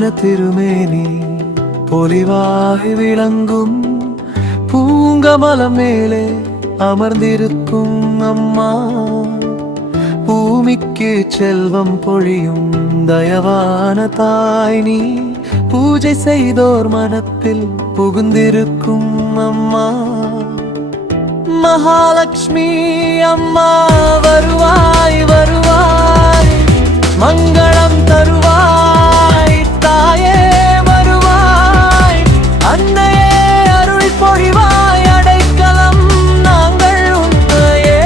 பொன்னான திருமேனி பொலிவாய் விளங்கும் பூங்கமலம் மேலே அமர்ந்திருக்கும் அம்மா. பூமிக்கு செல்வம் பொழியும் தயவான தாய் நீ. பூஜை செய்தோர் மனத்தில் புகுந்திருக்கும் அம்மா. மகாலட்சுமி அம்மா வருவாய் வருவாய், மங்களம் தருவாய் தாயே வருவாய். அன்னையே அருள் பொழிவாய், அடைக்கலம் நாங்கள் உன்னையே.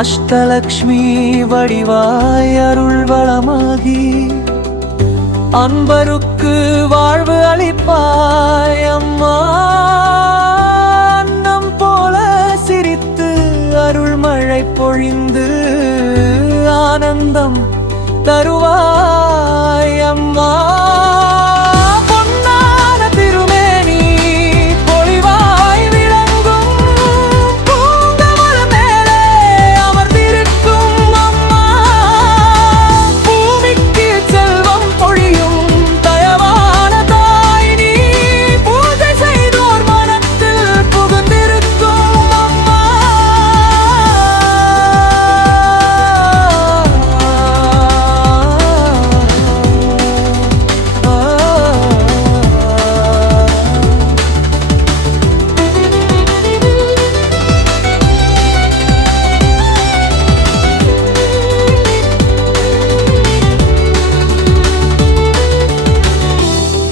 அஷ்டலக்ஷ்மி வடிவாய் அருள் வளமாகி அன்பருக்கு வாழ்வு அளிப்பாய் அம்மா. அன்னம் போல சிரித்து அருள் மழை பொழிந்து ஆனந்தம் தருவாய் அம்மா.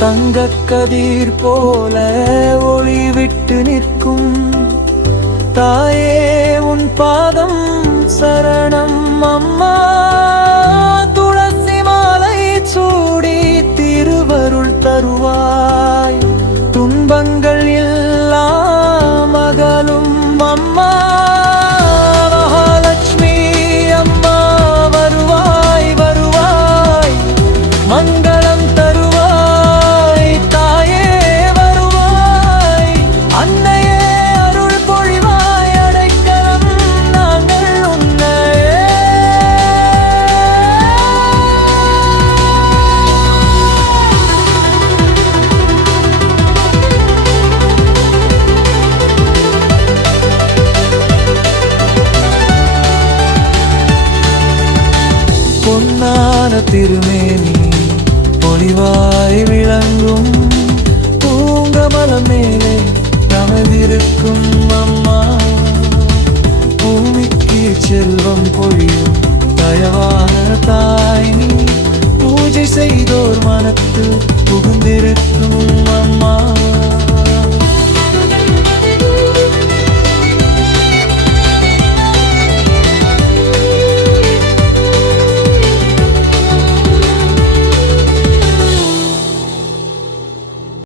தங்கக்கதிர் போல ஒளி விட்டு நிற்கும் தாயே உன் பாதம் சரணம் அம்மா. துளசி மாலை சூடி திருவருள் தருவாய், துன்பங்கள் எல்லாம் அகலும் அம்மா. மகாலட்சுமி அம்மா வருவாய் வருவாய், மங்களம் தருவாய் தாயே வருவாய். அன்னையே அருள் பொழிவாய், அடைக்கலம் நாங்கள் உன்னையே. பொன்னான திருமேனி பொலிவாய் விளங்கும் பூங்கமலம் மேலே அமர்ந்திருக்கும் அம்மா. பூமிக்கு செல்வம் பொழியும் தயவான தாய் நீ. பூஜை செய்தோர் மனத்தில் புகுந்திருக்கும் அம்மா.